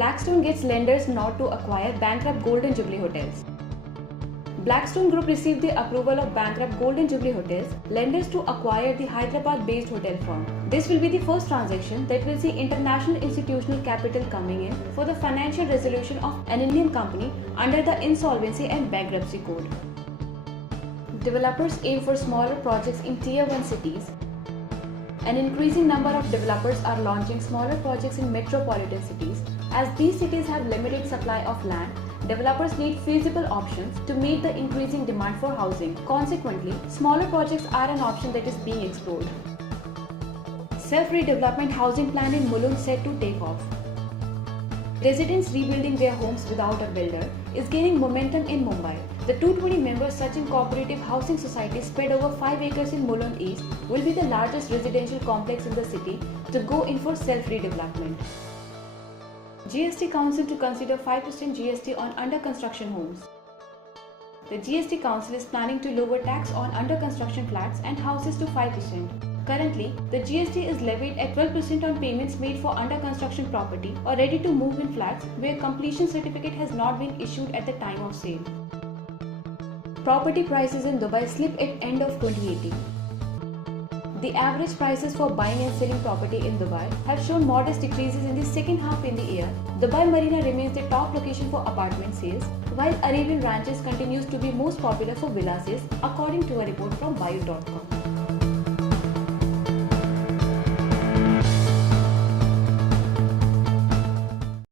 Blackstone gets lenders not to acquire bankrupt Golden Jubilee hotels. Blackstone Group received the approval of bankrupt Golden Jubilee Hotels lenders to acquire the Hyderabad-based hotel firm. This will be the first transaction that will see international institutional capital coming in for the financial resolution of an Indian company under the Insolvency and Bankruptcy Code. Developers aim for smaller projects in Tier 1 cities. An increasing number of developers are launching smaller projects in metropolitan cities. As these cities have limited supply of land, developers need feasible options to meet the increasing demand for housing. Consequently, smaller projects are an option that is being explored. Self-redevelopment housing plan in Mulund set to take off. Residents rebuilding their homes without a builder is gaining momentum in Mumbai. The 220-member Sachin Cooperative Housing Society spread over 5 acres in Mulund East will be the largest residential complex in the city to go in for self-redevelopment. GST Council to consider 5% GST on under-construction homes. The GST Council is planning to lower tax on under-construction flats and houses to 5%. Currently, the GST is levied at 12% on payments made for under-construction property or ready-to-move-in flats where completion certificate has not been issued at the time of sale. Property prices in Dubai slip at end of 2018. The average prices for buying and selling property in Dubai have shown modest decreases in the second half in the year. Dubai Marina remains the top location for apartment sales, while Arabian Ranches continues to be most popular for villa sales, according to a report from Bayut.com.